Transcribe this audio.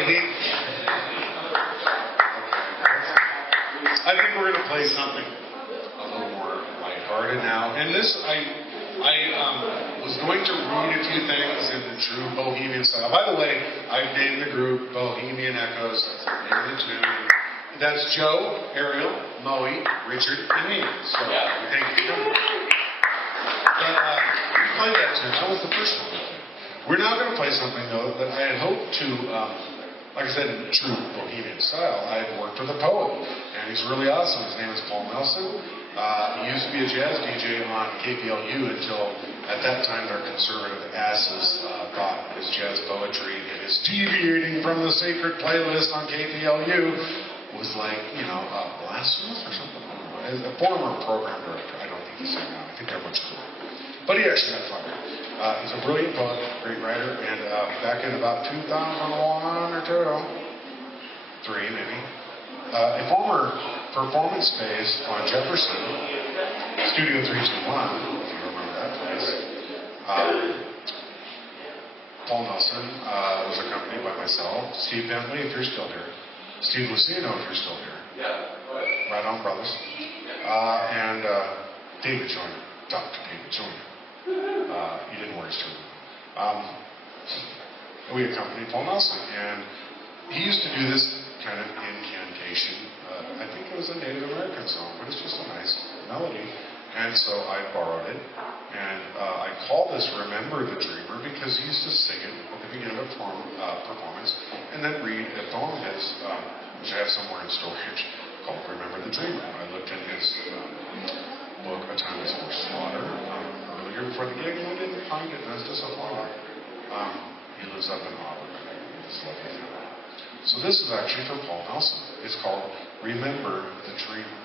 baby. I think we're going to play something a little more lighthearted now. And this, I was going to read a few things in the true Bohemian style. By the way, I've named the group Bohemian Echoes. That's the name of the tune. That's Joe, Ariel, Moey, Richard, and me. So thank you for coming. But we played that tune. That was the first one. We're now going to play something, though, that I had hoped to, like I said, in true Bohemian style. I had worked with a poet, and he's really awesome. His name is Paul Nelson. He used to be a jazz DJ on KPLU until, at that time, their conservative asses thought his jazz poetry and his deviating from the sacred playlist on KPLU was like, blasphemous or something. I don't know. As a former program director, I don't think he's saying that. I think they're much cooler. But he actually got fired. He's a brilliant poet, great writer, and back in about 2001 or 3 maybe, a former performance space on Jefferson, Studio 321, if you remember that place. Paul Nelson was accompanied by myself, Steve Bentley, if you're still here, Steve Lucino, if you're still here, Right On Brothers, and David Joyner, Dr. David Joyner. He didn't wear his turban. We accompanied Paul Nelson, and he used to do this kind of incantation. I think it was a Native American song, but it's just a nice melody. And so I borrowed it, and I called this Remember the Dreamer because he used to sing it at the beginning of a performance, and then read a poem of his, which I have somewhere in storage, called Remember the Dreamer. I looked in his book, A Time Before Slaughter, earlier before the gig, and I didn't find it, and I was disappointed. He lives up in Auburn, this lovely family. So this is actually for Paul Nelson. It's called Remember the Dreamer.